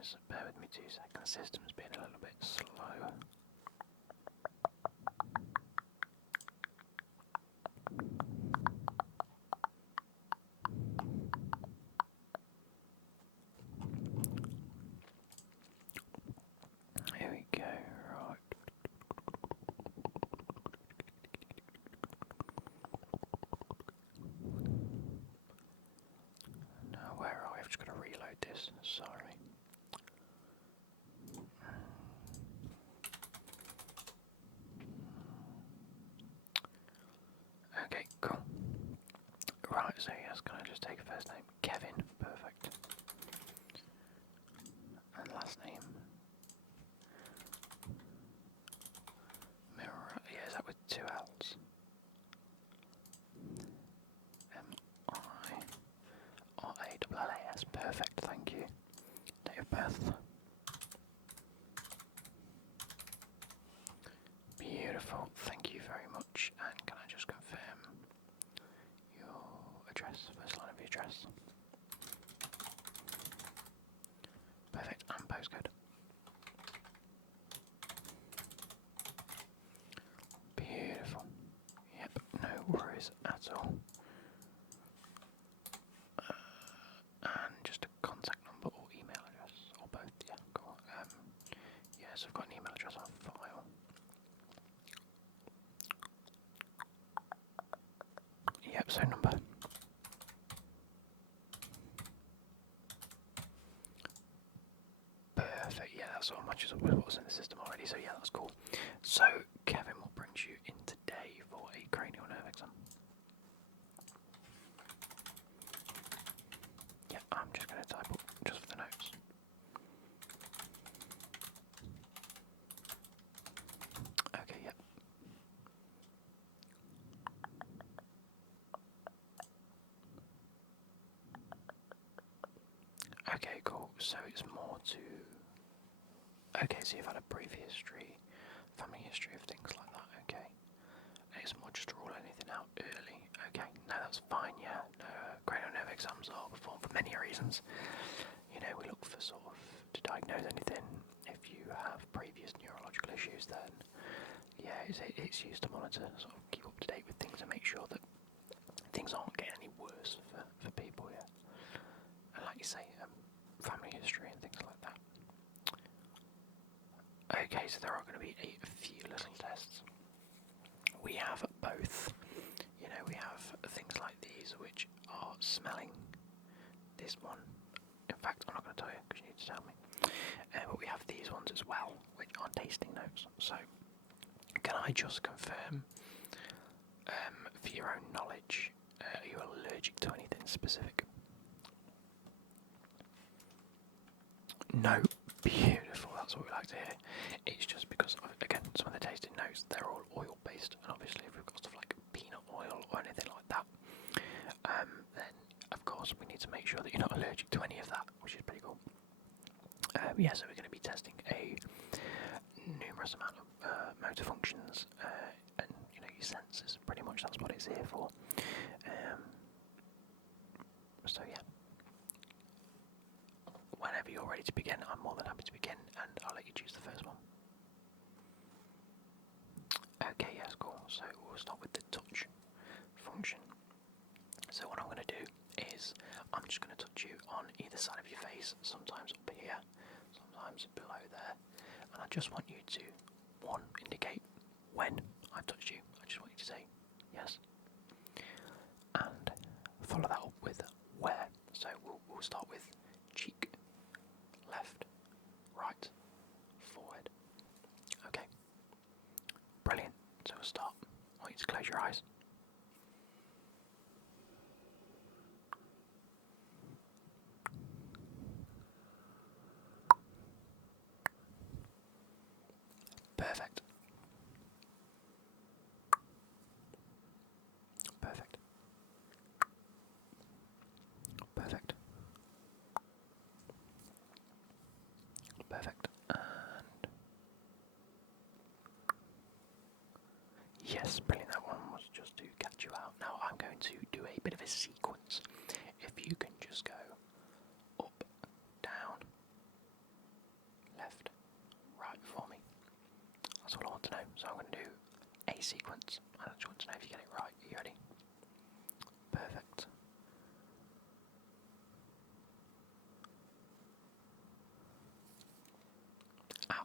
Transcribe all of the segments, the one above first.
guys. Bear with me 2 seconds. The system's been a little bit slow. Here we go, right. Now, where are we? I've just got to reload this, sorry. Okay, cool. Right, so yes, can I just take a first name? Kevin, perfect. And last name? Yeah, is that with 2 L's? M-I-R-A-L-L-A-S, perfect, thank you. Date of birth? Beautiful, thank you very much. And can I just confirm your address, first line of your address? Perfect, and postcode? Beautiful. Yep, no worries at all. And just a contact number or email address, or both, yeah, cool. Yes, I've got an email address on file. Yep, so number. Perfect, yeah, that's all matches up with what's in the system already, so yeah, that's cool. So, Kevin, what brings you in today for a cranial nerve exam? Yeah, I'm just going to type up just for the notes. Okay, yep. Okay, cool. So it's more to... Okay, so you've had a brief history, family history of things like that, okay. It's more just to rule anything out early. Okay, no, that's fine, yeah. No, cranial nerve exams are performed for many reasons. You know, we look for sort of to diagnose anything. If you have previous neurological issues, then yeah, it's used to monitor, sort of keep up to date with things and make sure that things aren't getting any worse for people, yeah. And like you say, family history and things like that. Okay, so there are going to be a few little tests. We have both, you know, we have things like these which are smelling. This one, in fact, I'm not going to tell you because you need to tell me. But we have these ones as well, which are tasting notes. So, can I just confirm, for your own knowledge, are you allergic to anything specific? No. Beautiful, that's what we like to hear. It's just because, again, some of the tasting notes, they're all oil based, and obviously if we've got stuff like peanut oil or anything like that, then of course we need to make sure that you're not allergic to any of that, which is pretty cool. Yeah, so we're going to be testing a numerous amount of motor functions, and you know, your senses, pretty much that's what it's here for. So yeah. Whenever you're ready to begin, I'm more than happy to begin, and I'll let you choose the first one. Okay, yes, cool. So we'll start with the touch function. So what I'm going to do is, I'm just going to touch you on either side of your face, sometimes up here, sometimes below there, and I just want you to, one, indicate when I touch you. I just want you to say yes, and follow that up with where. So we'll start with cheek, left, right, forward. Okay, brilliant. So we'll start. I want you to close your eyes. Perfect. Perfect. Perfect. Perfect. And yes, brilliant. That one was just to catch you out. Now I'm going to do a bit of a sequence. If you can just go up, down,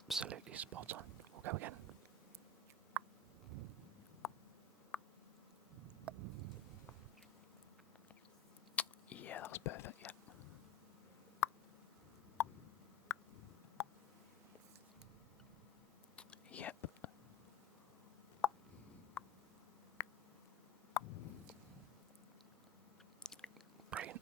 absolutely spot on. We'll go again. Yeah, that's perfect, yeah. Yep. Brilliant.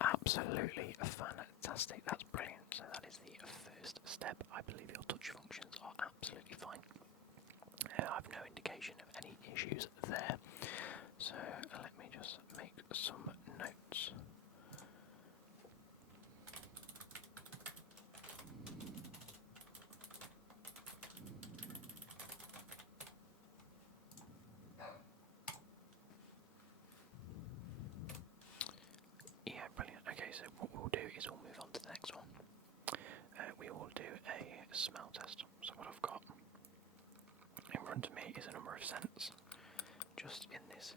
Absolutely fantastic. That's brilliant. So that is the first step. I believe your touch functions are absolutely fine. I have no indication of any issues there. So let me just make some notes. Yeah, brilliant. Okay, so what we'll do is we'll move on to the next one. We will do a smell test. So what I've got in front of me is a number of scents just in this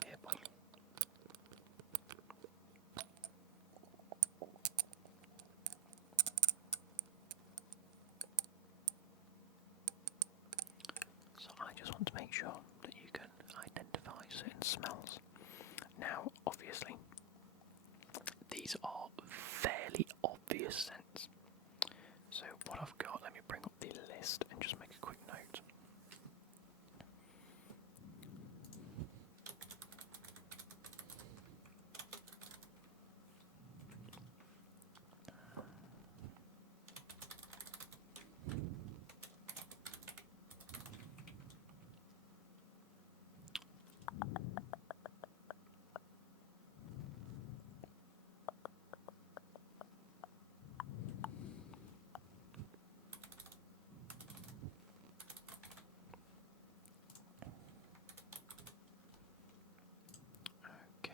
beer bottle. So I just want to make sure that you can identify certain smells. Now, obviously, these are fairly obvious scents. So what I've got, let me bring up the list and just make a quick note. Okay.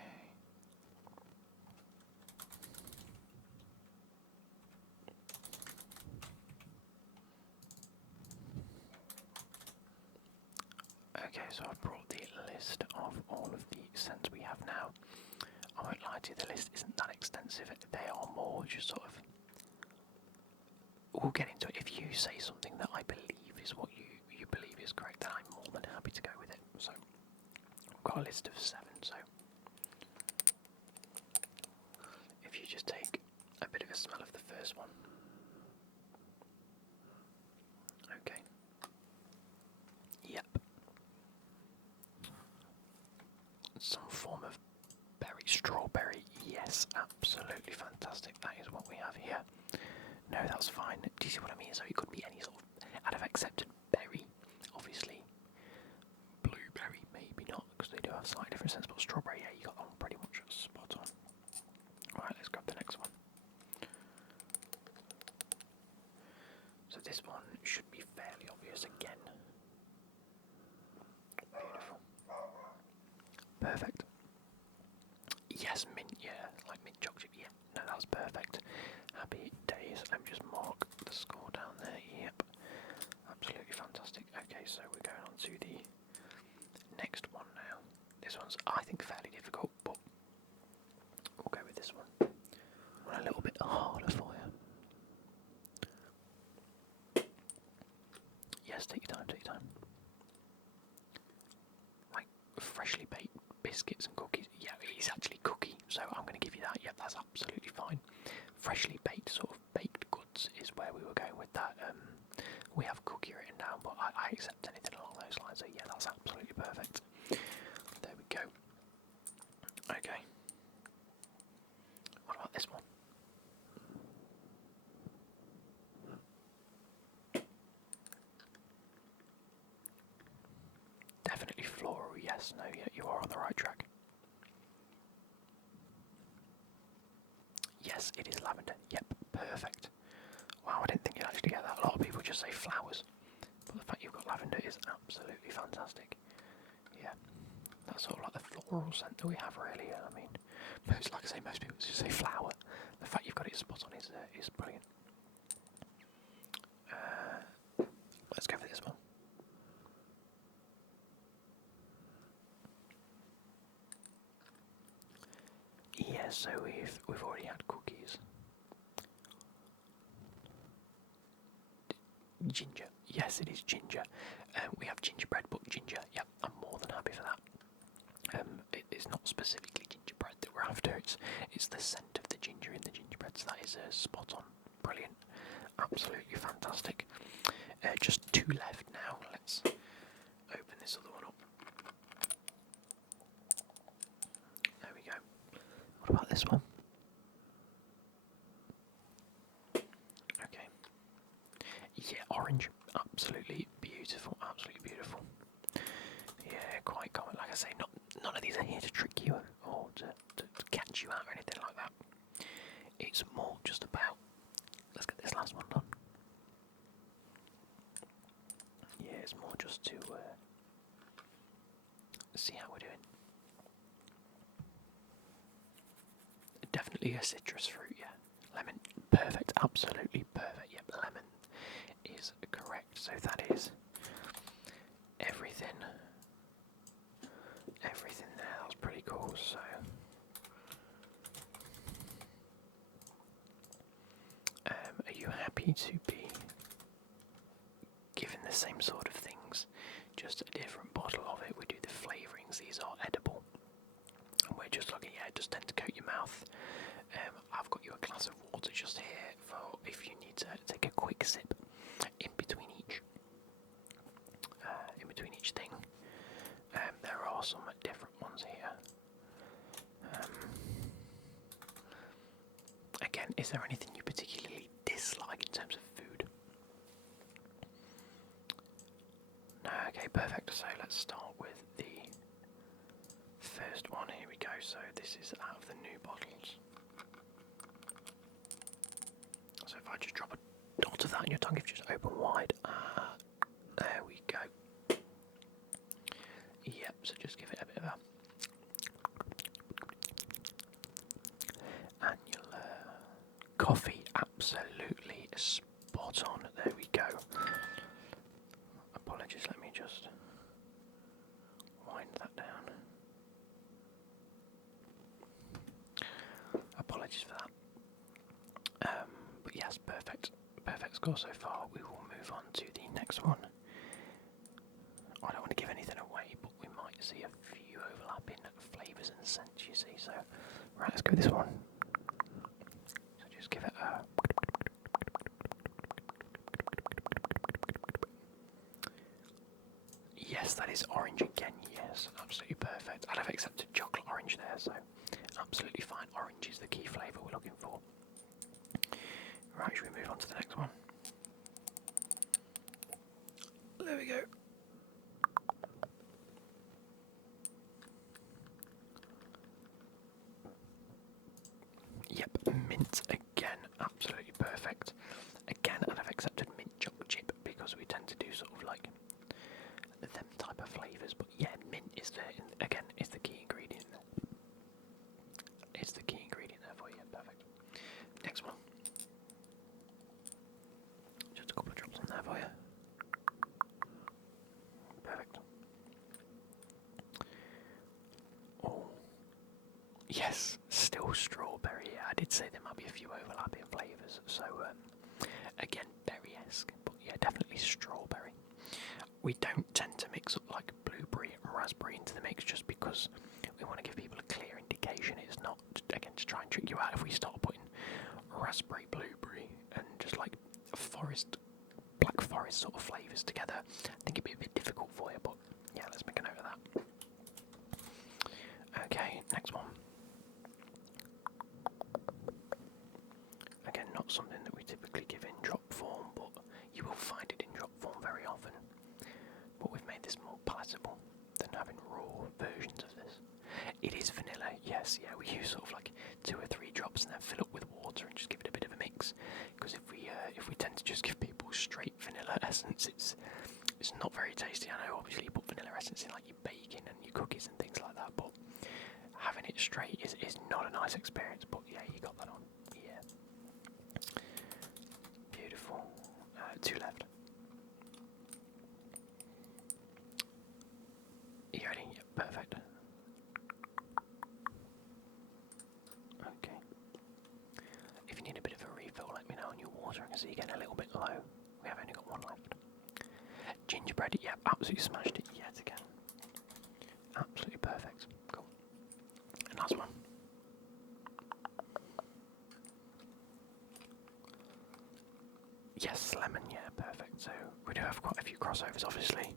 Okay, so I've brought the list of all of the scents we have now. I won't lie to you, the list isn't that extensive. They are more just sort of... We'll get into it. If you say something that I believe is what you believe is correct, then I'm more than happy to go with it. So, I've got a list of 7, so... If you just take a bit of a smell of the first one. Okay. Yep. Some form of berry, strawberry. Yes, absolutely fantastic. That is what we have here. No, that's fine. Do you see what I mean? So it could be any sort of, out of accepted berry, obviously. Blueberry, maybe not, because they do have slightly different scents, but strawberry, yeah, you got that one pretty much spot on. Alright, let's grab the next one. So this one should be fairly obvious again. Beautiful. Perfect. Yes, mint, yeah, like mint chocolate, yeah. No, that's perfect. Happy days. Let me just mark the score down there. Yep. Absolutely fantastic. Okay, so we're going on to the next one now. This one's, I think, fairly difficult, but we'll go with this one. One a little bit harder for you. Yes, take your time, take your time. Like, freshly baked biscuits and cookies. Yeah, it's actually cookie, so I'm going to give you that. Yep, that's absolutely fine. Freshly baked, sort of baked goods is where we were going with that. We have cookie written down, but I accept anything along those lines, so yeah, that's absolutely perfect. There we go. Okay. What about this one? Definitely floral, yes, no, you are on the right track. Yes, it is lavender. Yep, perfect. Wow, I didn't think you'd actually get that. A lot of people just say flowers, but the fact you've got lavender is absolutely fantastic. Yeah, that's sort of like the floral scent that we have, really. I mean, like I say, most people just say flower. The fact you've got it spot on is brilliant. Let's go for this one. so we've already had cookies. Ginger. Yes, it is ginger. We have gingerbread, but ginger. Yep, I'm more than happy for that. It's not specifically gingerbread that we're after. It's the scent of the ginger in the gingerbread. So that is spot on. Brilliant. Absolutely fantastic. Just 2 left now. Let's open this other one up. There we go. What about this one? Okay. Yeah, orange. Absolutely beautiful. Absolutely beautiful. Yeah, quite common. Like I say, none of these are here to trick you or to catch you out or anything like that. It's more just about, let's get this last one done. Yeah, it's more just to see how we're doing. Definitely a citrus fruit, yeah. Lemon, perfect, absolutely perfect. Yep, lemon is correct. So that is everything. Everything there. That was pretty cool. So are you happy to be given the same sort of things, just a different bottle of it? We do the flavourings. These are edible. And we're just looking, yeah, it does tend to coat your mouth. I've got you a glass of water just here for if you need to take a quick sip in between each thing. There are some different ones here. Again, is there anything you particularly dislike in terms of food? No, okay, perfect. So let's start with the first one. Here we go. So this is out of the new bottles. So if I just drop a dot of that in your tongue, if you just open wide. There we go. Yep, so just give it a bit of a annual coffee, absolutely spot on. There we go. Apologies, let me just wind that down. Apologies for that. But yes, perfect. Perfect score so far. We will move on to the next one. I don't want to give anything away, but we might see a few overlapping flavours and scents, you see. So, right, let's go with this one. So just give it a... Yes, that is orange again, yes, absolutely perfect. I'd have accepted chocolate orange there, so absolutely fine. Orange is the key flavour we're looking for. Right, should we move on to the next one? There we go. Yep, mint again, absolutely perfect. Again, I'd have accepted mint chocolate chip because we tend to do sort of like them type of flavours, but yeah, mint is is the key ingredient. It's the key ingredient there for you, perfect. Next one. Just a couple of drops on there for you. Perfect. Oh, yes, still strawberry. Yeah, I did say there might be a few overlapping flavours, so again, berry-esque, but yeah, definitely strawberry. We don't tend to mix up like blueberry and raspberry into the mix just because we want to give people a clear indication. It's not, again, to try and trick you out. If we start putting raspberry, blueberry, and just like black forest sort of flavours together, I think it'd be a bit difficult for you, but yeah, let's make a note of that. Okay, next one. Again, not something that we typically give in drop form, but you will find it in drop form very often. But we've made this more palatable than having raw versions of this. It is vanilla, yes, yeah, we use sort of like 2 or 3 drops and then fill up with water and just give it a bit of a mix. Because if we tend to just give people straight vanilla essence, it's not very tasty. I know obviously you put vanilla essence in like your bacon and your cookies and things like that, but having it straight is not a nice experience. But yeah, you got that on. Yeah. Beautiful. 2 left. You ready? Yep, perfect. water. I can see you getting a little bit low. We have only got one left. Gingerbread, yeah, absolutely smashed it yet again. Absolutely perfect. Cool. And last one. Yes, lemon, yeah, perfect. So we do have quite a few crossovers, obviously.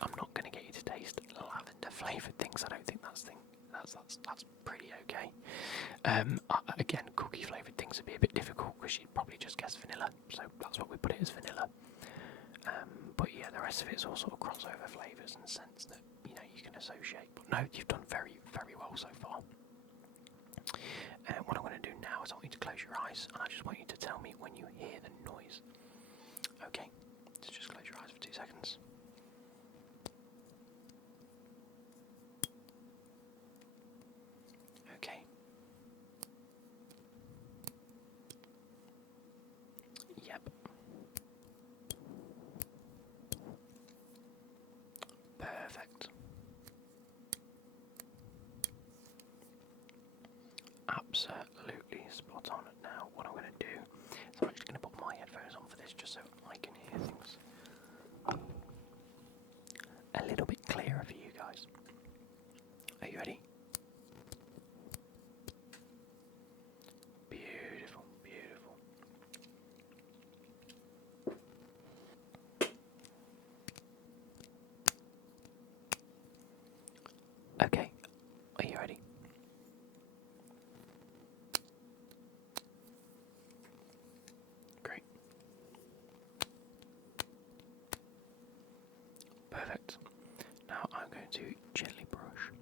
I'm not going to get you to taste lavender flavoured things. I don't think that's pretty okay. Again, cookie flavoured things would be a bit difficult because you'd probably just guess vanilla. So that's what we put it as vanilla. But yeah, the rest of it's all sort of crossover flavours and scents that you can associate. But no, you've done very, very well so far. What I'm going to do now is I want you to close your eyes, and I just want you to tell me when you hear the noise. Okay, so just close your eyes for 2 seconds. Okay. Yep. Perfect. Absolutely spot on. Now, what I'm going to do is I'm actually going to put my headphones on for this just so I can hear things a little bit clearer for you guys. Are you ready? Beautiful, beautiful. Okay, are you ready? Great. Perfect. Now I'm going to gently brush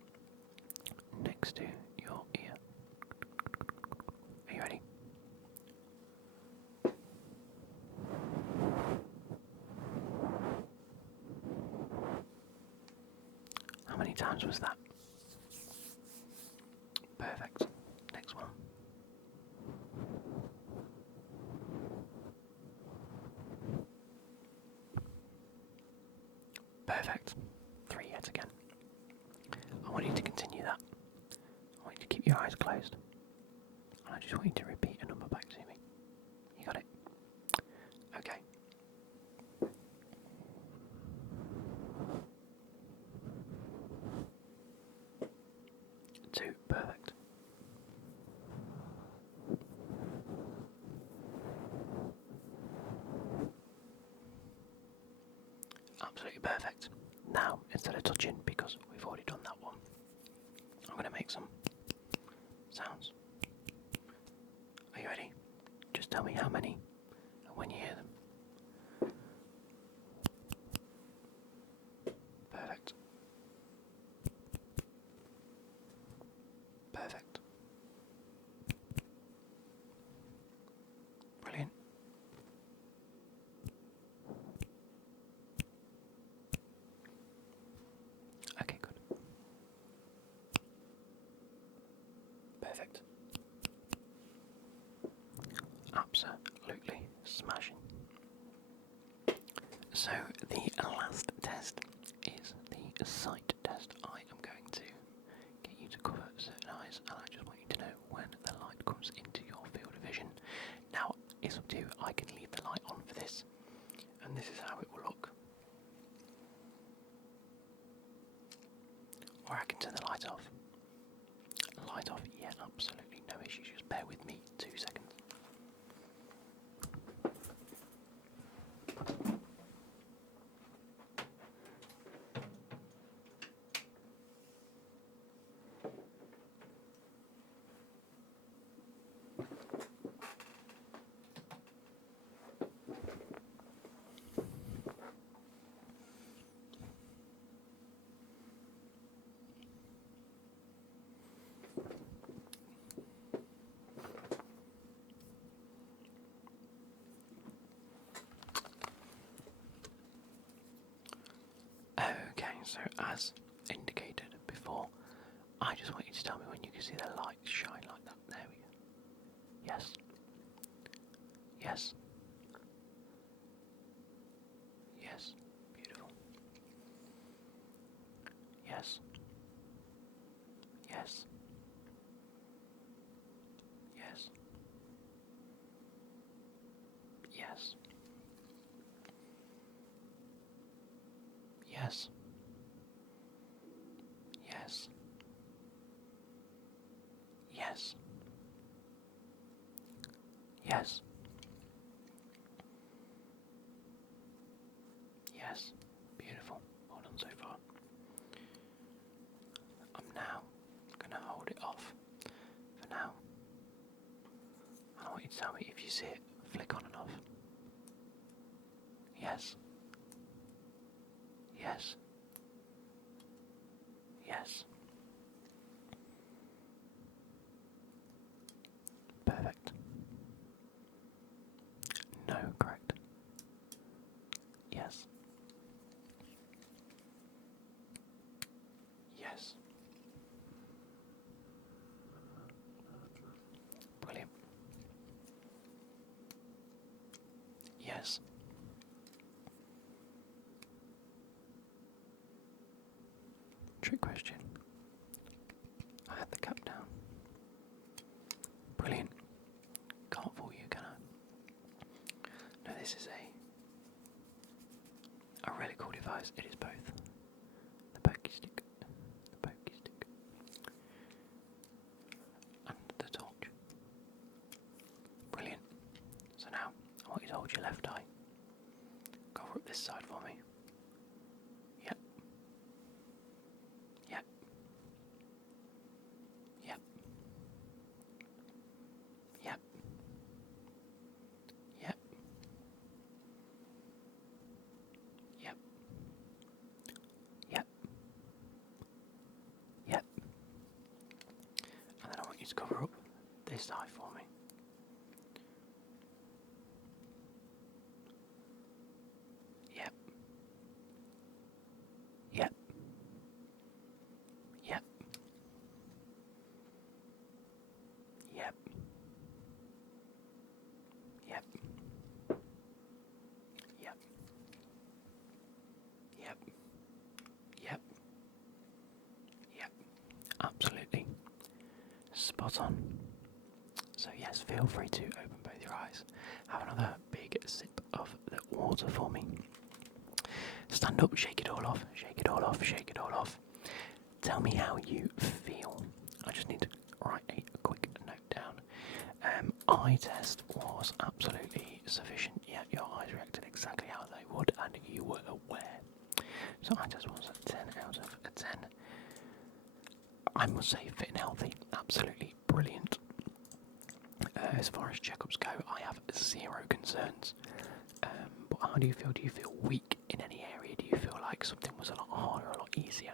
next to your ear. Are you ready? How many times was that? Perfect. Next one. Perfect. 3 yet again. I want you to continue that. I want you to keep your eyes closed. And I just want you to repeat a number back to me. You got it? Okay. 2. Perfect. 'Absolutely perfect. Now, instead of touching, because we've already done that one, I'm going to make some sounds. Are you ready? Just tell me how many and when you hear them. Perfect. Perfect. Brilliant. Okay, good. Perfect. Absolutely smashing. So the last test is the sight test. I am going to get you to cover certain eyes, and I just want you to know when the light comes into your field of vision. Now, it's up to you. I can leave the light on for this, and this is how it will look. Or I can turn the light off. Light off, yeah, absolutely no issues. Just bear with me 2 seconds. Okay, so as indicated before, I just want you to tell me when you can see the light shine like that. There we go. Yes. Yes. Yes. Beautiful. Yes. Yes. Yes. Yes. Yes. Yes. Yes. Yes. Beautiful. Well done so far. I'm now going to hold it off for now. I want you to tell me if you see it flick on and off. Yes. Yes. Yes. Perfect. No, correct. Yes. Yes. Brilliant. Yes. Trick question. I had the cap down. Brilliant. Can't fool you, can I? No, this is a really cool device. It is both the pokey stick, and the torch. Brilliant. So now, I want you to hold your left eye. Cover up this side for me. Yep. Yep. Yep. Yep. Yep. Yep. Yep. Yep. And then I want you to cover up this eye for me. Yep. Yep. Yep. Yep. Yep. Yep. Yep. Yep. Yep. Absolutely. Spot on. So yes, feel free to open both your eyes. Have another big sip of the water for me. Stand up, shake it all off, shake it all off, shake it all off. Tell me how you feel. I just need to write a quick note down. Eye test was absolutely sufficient. Yeah, your eyes reacted exactly how they would, and you were aware. So eye test was a 10 out of a 10. I must say, fit and healthy, absolutely brilliant. As far as checkups go, I have zero concerns. But how do you feel? Do you feel weak in any area? Do you feel like something was a lot harder, a lot easier?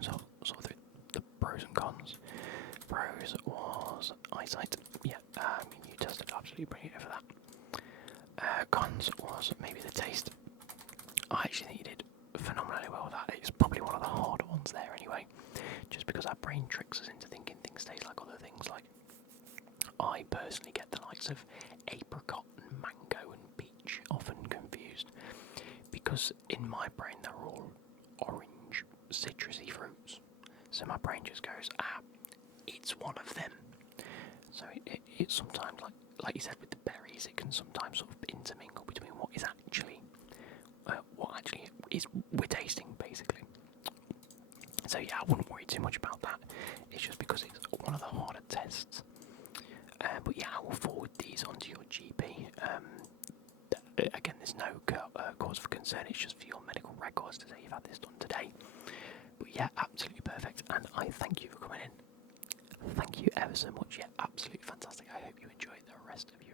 So, sort of the pros and cons. Pros was eyesight. Yeah, you tested absolutely brilliant for that. Cons was maybe the taste. I actually think you did phenomenally well with that. It's probably one of the harder ones there anyway, just because our brain tricks us into thinking things taste like other things. Like, I personally get the likes of apricot and mango and peach often confused, because in my brain they're all orange, citrusy fruits. So my brain just goes, it's one of them. So it's sometimes, like you said with the berries, it can sometimes sort of intermingle between what is actually is we're tasting, basically. So yeah, I wouldn't worry too much about that. It's just because it's one of the harder tests. But yeah, I will forward these onto your GP. Again, there's no cause for concern. It's just for your medical records to say you've had this done today. But yeah, absolutely perfect. And I thank you for coming in. Thank you ever so much. Yeah, absolutely fantastic. I hope you enjoy the rest of your